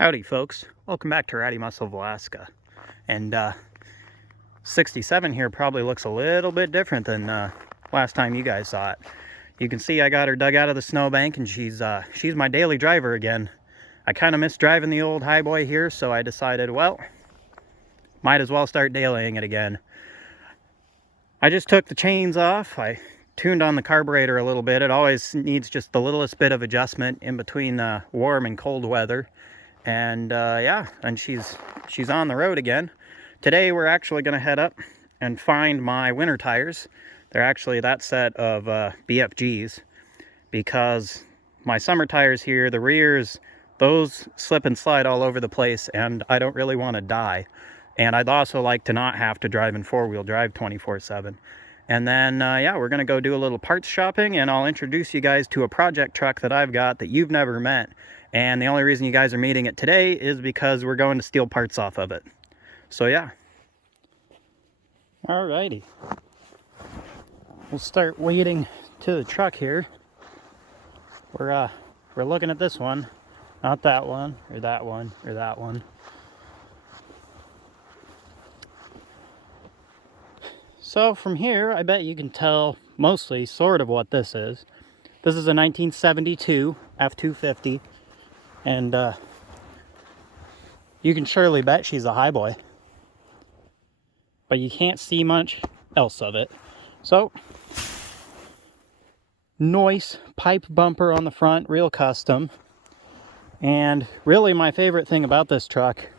Howdy folks, welcome back to Ratty Muscle of Alaska. And 67 here probably looks a little bit different than last time you guys saw it. You can see I got her dug out of the snowbank and she's my daily driver again. I kind of miss driving the old Highboy here, so I decided, well, might as well start dailying it again. I just took the chains off. I tuned on the carburetor a little bit. It always needs just the littlest bit of adjustment in between warm and cold weather. And yeah, and she's on the road again. Today we're actually going to head up and find my winter tires. They're actually that set of BFGs, because my summer tires here, the rears, those slip and slide all over the place, and I don't really want to die. And I'd also like to not have to drive in four-wheel drive 24/7. And then yeah, we're going to go do a little parts shopping, and I'll introduce you guys to a project truck that I've got that you've never met. And the only reason you guys are meeting it today is because we're going to steal parts off of it. So yeah. Alrighty. We'll start wading to the truck here. We're looking at this one, not that one, or that one, or that one. So from here, I bet you can tell mostly sort of what this is. This is a 1972 F-250. And you can surely bet she's a Highboy, but you can't see much else of it. So, nice pipe bumper on the front, real custom. And really my favorite thing about this truck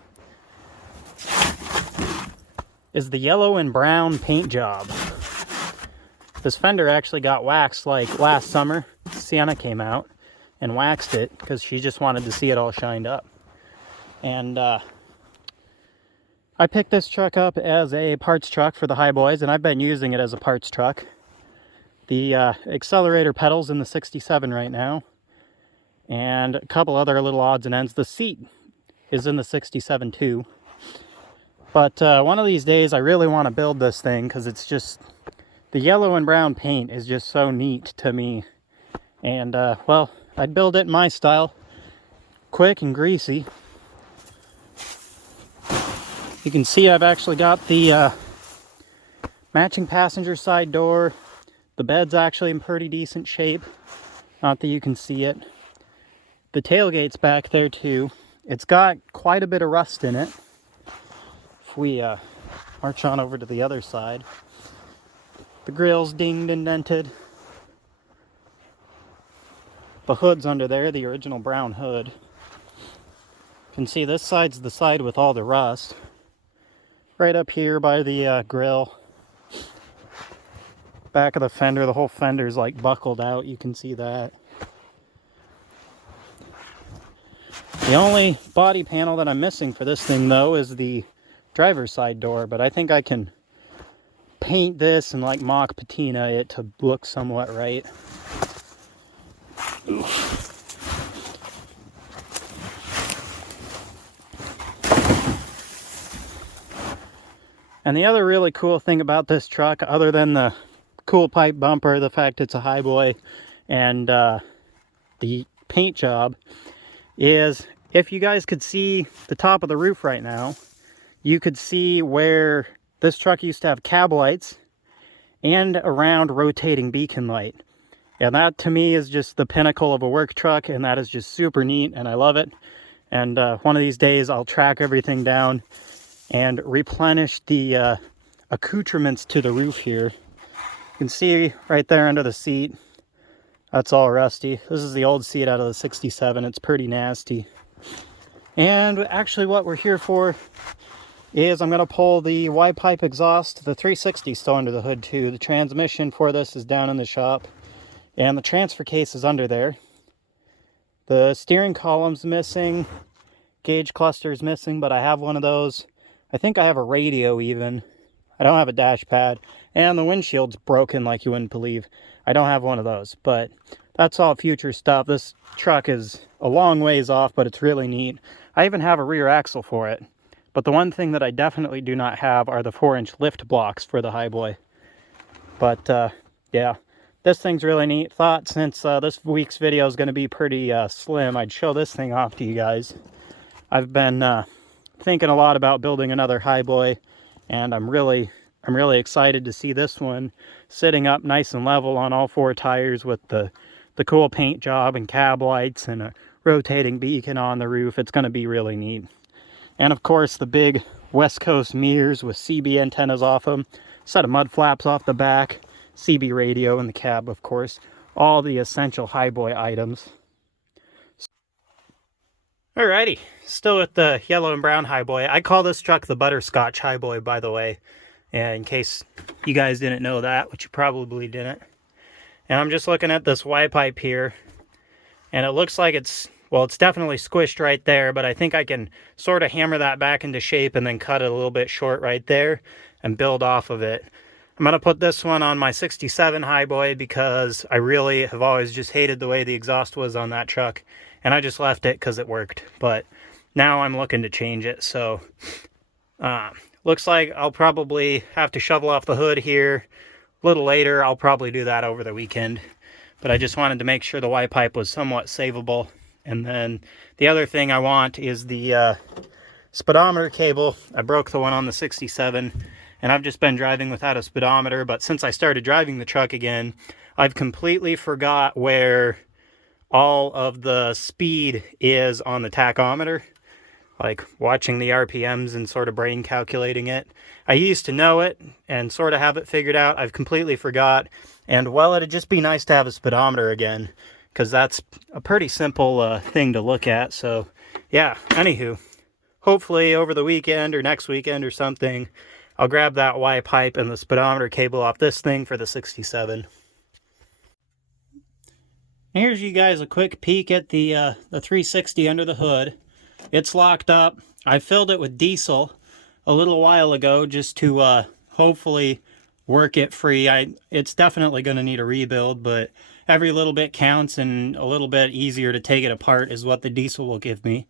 is the yellow and brown paint job. This fender actually got waxed like last summer. Sienna came out and waxed it because she just wanted to see it all shined up. And I picked this truck up as a parts truck for the Highboys, and I've been using it as a parts truck. The accelerator pedal's in the 67 right now, and a couple other little odds and ends. The seat is in the 67 too. But one of these days I really want to build this thing, because it's just, the yellow and brown paint is just so neat to me. And well, I'd build it in my style, quick and greasy. You can see I've actually got the matching passenger side door. The bed's actually in pretty decent shape, not that you can see it. The tailgate's back there too. It's got quite a bit of rust in it. If we march on over to the other side, the grill's dinged and dented. The hood's under there, the original brown hood. You can see this side's the side with all the rust. Right up here by the grill. Back of the fender, the whole fender's like buckled out, you can see that. The only body panel that I'm missing for this thing though is the driver's side door, but I think I can paint this and like mock patina it to look somewhat right. And the other really cool thing about this truck, other than the cool pipe bumper, the fact it's a Highboy, and the paint job, is if you guys could see the top of the roof right now, you could see where this truck used to have cab lights and a round rotating beacon light. And that to me is just the pinnacle of a work truck, and that is just super neat, and I love it. And one of these days I'll track everything down and replenish the accoutrements to the roof here. You can see right there under the seat, that's all rusty. This is the old seat out of the 67. It's pretty nasty. And actually what we're here for is I'm going to pull the Y-pipe exhaust. The 360 is still under the hood too. The transmission for this is down in the shop. And the transfer case is under there. The steering column's missing. Gauge cluster's missing, but I have one of those. I think I have a radio even. I don't have a dash pad. And the windshield's broken like you wouldn't believe. I don't have one of those, but that's all future stuff. This truck is a long ways off, but it's really neat. I even have a rear axle for it. But the one thing that I definitely do not have are the 4-inch lift blocks for the Highboy. But yeah. This thing's really neat. Thought since this week's video is going to be pretty slim, I'd show this thing off to you guys. I've been thinking a lot about building another Highboy, and I'm really excited to see this one sitting up nice and level on all four tires with the cool paint job and cab lights and a rotating beacon on the roof. It's going to be really neat. And of course the big West Coast mirrors with CB antennas off them, set of mud flaps off the back, CB radio in the cab, of course. All the essential Highboy items. Alrighty, still with the yellow and brown Highboy. I call this truck the Butterscotch Highboy, by the way, and in case you guys didn't know that, which you probably didn't. And I'm just looking at this Y pipe here, and it looks like it's definitely squished right there, but I think I can sort of hammer that back into shape and then cut it a little bit short right there and build off of it. I'm going to put this one on my 67 Highboy because I really have always just hated the way the exhaust was on that truck, and I just left it because it worked. But now I'm looking to change it, so looks like I'll probably have to shovel off the hood here a little later. I'll probably do that over the weekend, but I just wanted to make sure the Y pipe was somewhat savable. And then the other thing I want is the speedometer cable. I broke the one on the 67, and I've just been driving without a speedometer, but since I started driving the truck again, I've completely forgot where all of the speed is on the tachometer. Like watching the RPMs and sort of brain calculating it. I used to know it and sort of have it figured out. I've completely forgot. And well, it'd just be nice to have a speedometer again, because that's a pretty simple thing to look at. So yeah, anywho, hopefully over the weekend or next weekend or something, I'll grab that Y pipe and the speedometer cable off this thing for the 67. Here's you guys a quick peek at the 360 under the hood. It's locked up. I filled it with diesel a little while ago just to hopefully work it free. It's definitely going to need a rebuild, but every little bit counts, and a little bit easier to take it apart is what the diesel will give me.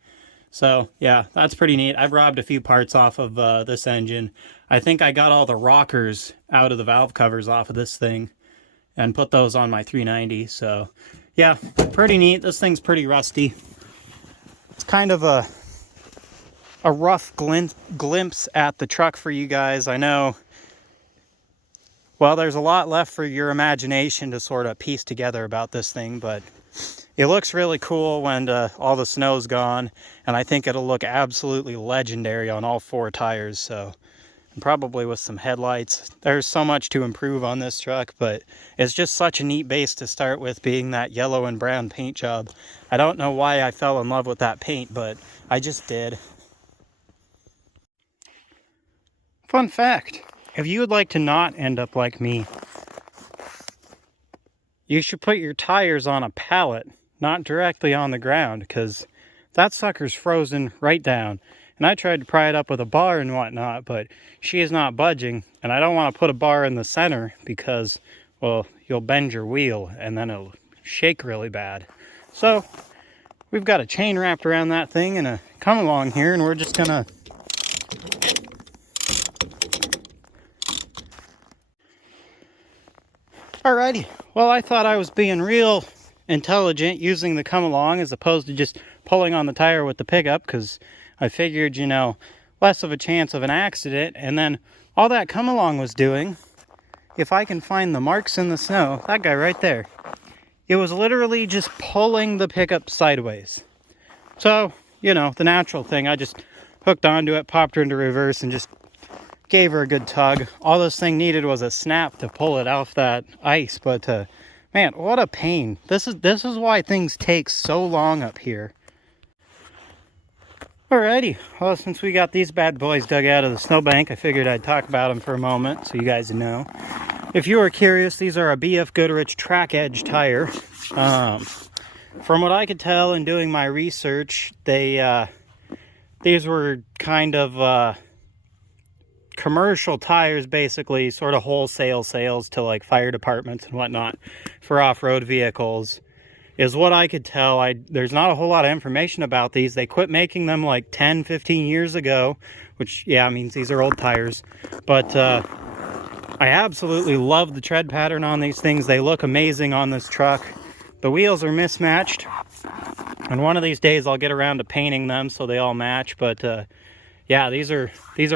So yeah, that's pretty neat. I've robbed a few parts off of this engine. I think I got all the rockers out of the valve covers off of this thing and put those on my 390. So yeah, pretty neat. This thing's pretty rusty. It's kind of a rough glimpse at the truck for you guys. I know, well, there's a lot left for your imagination to sort of piece together about this thing, but it looks really cool when all the snow's gone, and I think it'll look absolutely legendary on all four tires. So, and probably with some headlights. There's so much to improve on this truck, but it's just such a neat base to start with, being that yellow and brown paint job. I don't know why I fell in love with that paint, but I just did. Fun fact, if you would like to not end up like me, you should put your tires on a pallet, not directly on the ground, because that sucker's frozen right down. And I tried to pry it up with a bar and whatnot, but she is not budging. And I don't want to put a bar in the center because, well, you'll bend your wheel and then it'll shake really bad. So we've got a chain wrapped around that thing and a come along here, and we're just gonna alrighty. Well, I thought I was being real intelligent using the come along as opposed to just pulling on the tire with the pickup, because I figured, you know, less of a chance of an accident. And then all that come along was doing, if I can find the marks in the snow, that guy right there, it was literally just pulling the pickup sideways. So, you know, the natural thing, I just hooked onto it, popped her into reverse, and just gave her a good tug. All this thing needed was a snap to pull it off that ice, but man, what a pain. This is why things take so long up here. Alrighty, well, since we got these bad boys dug out of the snowbank, I figured I'd talk about them for a moment so you guys know. If you are curious, these are a BF Goodrich track edge tire. From what I could tell in doing my research, these were kind of commercial tires, basically, sort of wholesale sales to like fire departments and whatnot for off-road vehicles, is what I could tell. There's not a whole lot of information about these. They quit making them like 10, 15 years ago, which, yeah, means these are old tires. But I absolutely love the tread pattern on these things. They look amazing on this truck. The wheels are mismatched. And one of these days I'll get around to painting them so they all match. But yeah, these are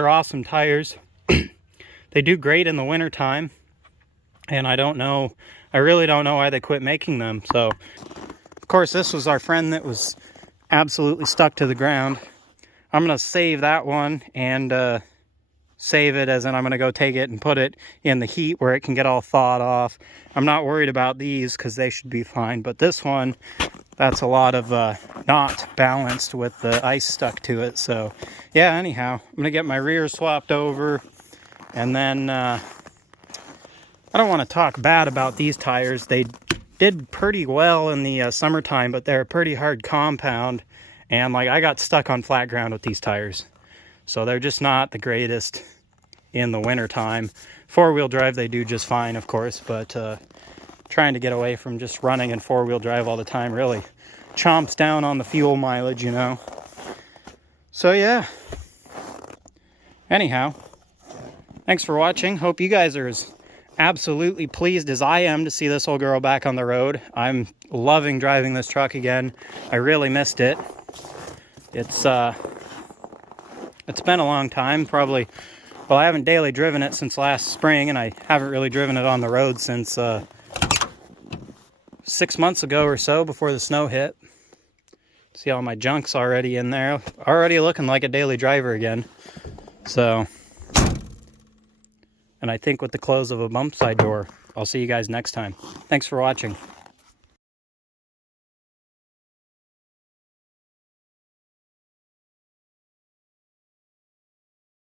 awesome tires. They do great in the winter time. And I really don't know why they quit making them. So, of course, this was our friend that was absolutely stuck to the ground. I'm going to save that one and save it, as in I'm going to go take it and put it in the heat where it can get all thawed off. I'm not worried about these because they should be fine. But this one, that's a lot of not balanced with the ice stuck to it. So, yeah, anyhow, I'm going to get my rear swapped over. And then I don't want to talk bad about these tires. They did pretty well in the summertime, but they're a pretty hard compound. And like, I got stuck on flat ground with these tires. So they're just not the greatest in the winter time. Four-wheel drive, they do just fine, of course, but trying to get away from just running in four-wheel drive all the time really chomps down on the fuel mileage, you know. So yeah. Anyhow, thanks for watching. Hope you guys are as absolutely pleased as I am to see this old girl back on the road. I'm loving driving this truck again. I really missed it. It's been a long time, probably. Well, I haven't daily driven it since last spring, and I haven't really driven it on the road since 6 months ago or so, before the snow hit. See, all my junk's already in there. Already looking like a daily driver again. So, and I think with the close of a bump side door, I'll see you guys next time. Thanks for watching.